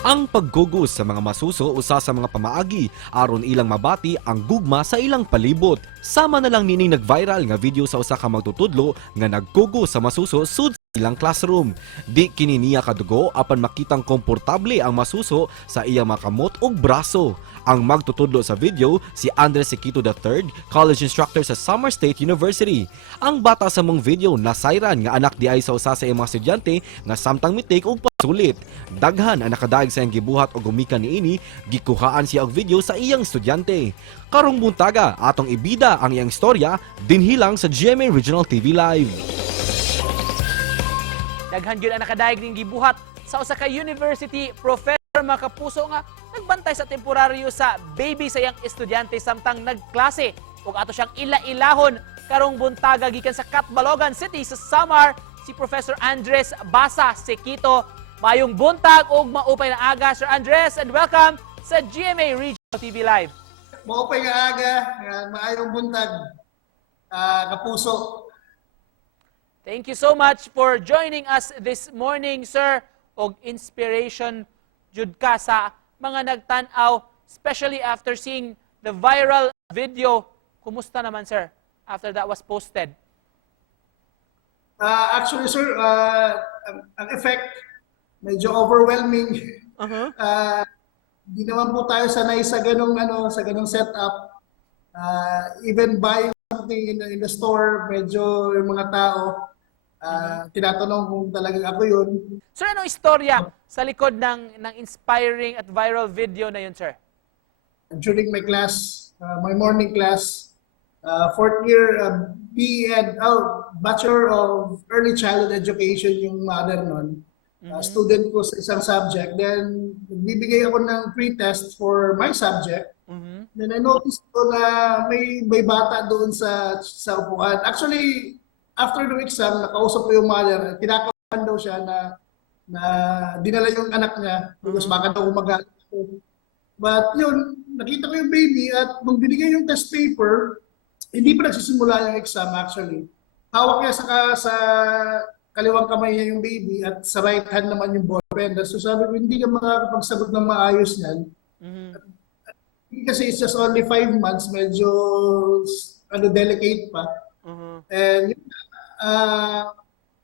Ang paggugos sa mga masuso usa sa mga pamaagi aron ilang mabati ang gugma sa ilang palibot. Sama na lang nining nag-viral nga video sa usa ka magtutudlo nga naggugos sa masuso sud sa ilang classroom. Di kini niya kadugo apan makitang komportable ang masuso sa iyang makamot ug braso. Ang magtutudlo sa video si Andres Sequito III, college instructor sa Samar State University. Ang bata sa mong video nasayran nga anak di ay sa usa sa iyang mga estudyante nga samtang mitik og pasulit. Daghan ang nakadaig sa iyang gibuhat og gumikan niini, gikuhaan siya og video sa iyang estudyante. Karong buntaga atong ibida ang iyang istorya dinhi lang sa GMA Regional TV Live. Daghan gyud ang nakadaig ning gibuhat sa usa ka university professor mga kapuso nga nagbantay sa temporaryo sa baby sa iyang estudyante samtang nagklase ug ato siyang ila-ilahon karong buntaga gikan sa Catbalogan City sa Samar si Professor Andres Basa Sequito. Mayong buntag ug maupay na aga Sir Andres and welcome sa GMA Regional TV Live. Maupay nga aga, maayong buntag, kapuso. Thank you so much for joining us this morning, sir. Og inspiration jud ka sa mga nagtan-aw, especially after seeing the viral video. Kumusta naman, sir, after that was posted? Actually, sir, ang effect, medyo overwhelming. Di naman po tayo sanay sa ganong setup. Even buying something in the store, medyo yung mga tao, tinatanong kung talagang ako yun. Sir, anong istorya sa likod ng inspiring at viral video na yun, sir? During my class, my morning class, fourth year BEd, Bachelor of Early Childhood Education yung mother nun. Student ko sa isang subject. Then, nagbibigay ako ng pre-test for my subject. Then I noticed ko na may bata doon sa upuan. Actually, after the exam, nakausap ko yung mother. Kinakabahan daw siya na dinala yung anak niya. Because baka daw kumagalit. But yun, nakita ko yung baby at nung binigay yung test paper, hindi pa nagsisimula yung exam actually. Hawak niya sa kaliwang kamay niya yung baby at sa right hand naman yung ballpen. So sabi ko, hindi ka makakapagsagot ng maayos yan. Kasi it's just only 5 months, medyo delicate pa. And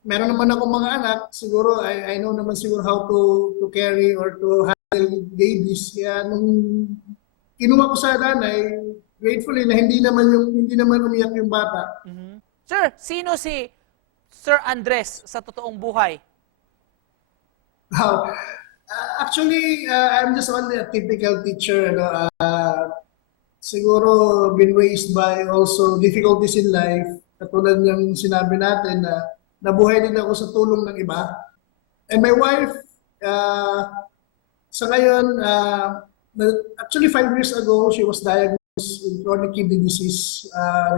meron naman ako mga anak, siguro I know naman siguro how to carry or to handle babies. Kaya nung kinuha ko sa nanay, gratefully na hindi naman umiyak yung bata. Sir, sino si Sir Andres sa totoong buhay? Actually, I'm just only a typical teacher. Siguro been raised by also difficulties in life. Katulad ng sinabi natin na nabuhay din ako sa tulong ng iba. And my wife, sa ngayon, actually 5 years ago, she was diagnosed with chronic kidney disease.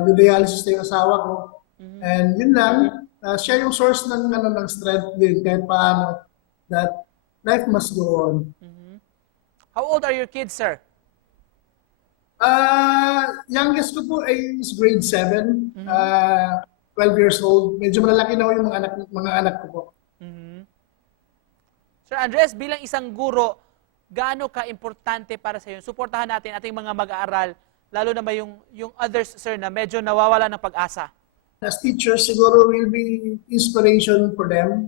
Nag-dialysis na yung asawa ko. And yun lang, siya yung source ng strength din kahit paano that life must go on. How old are your kids, sir? Youngest ko po is grade 7, 12 years old. Medyo malalaki na yung mga anak ko po. Sir Andres, bilang isang guro, gaano ka-importante para sa iyo? Suportahan natin ating mga mag-aaral, lalo na ba yung others, sir, na medyo nawawala ng pag-asa? As teachers, siguro will be inspiration for them.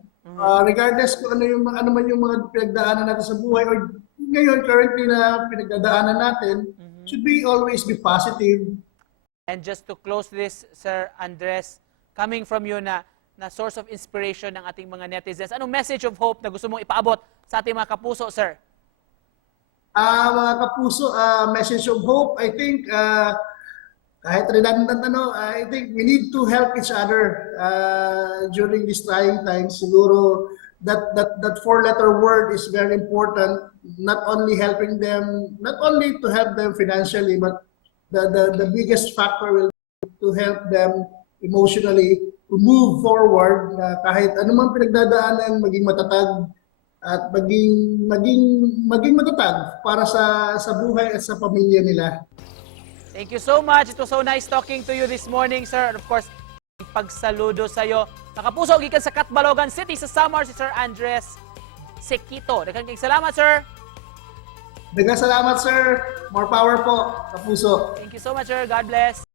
Regardless kung ano man yung mga pinagdaanan natin sa buhay or ngayon, currently na pinagdadaanan natin, should be always be positive. And just to close this, Sir Andres, coming from you na source of inspiration ng ating mga netizens, anong message of hope na gusto mong ipaabot sa ating mga kapuso, sir? Mga kapuso, message of hope, I think, kahit redundant I think we need to help each other during these trying times. Siguro that 4-letter word is very important, not only helping them, not only to help them financially, but the biggest factor will be to help them emotionally to move forward, kahit anumang pinagdadaanan, maging matatag at maging matatag para sa buhay at sa pamilya nila. Thank you so much. It was so nice talking to you this morning, sir. And of course, pagsaludo sa iyo. Nakapuso gikan sa Catbalogan City sa Samar si Sir Andres Sekito. Daghang salamat, sir. Daghang salamat, sir. More power po, Kapuso. Thank you so much, sir. God bless.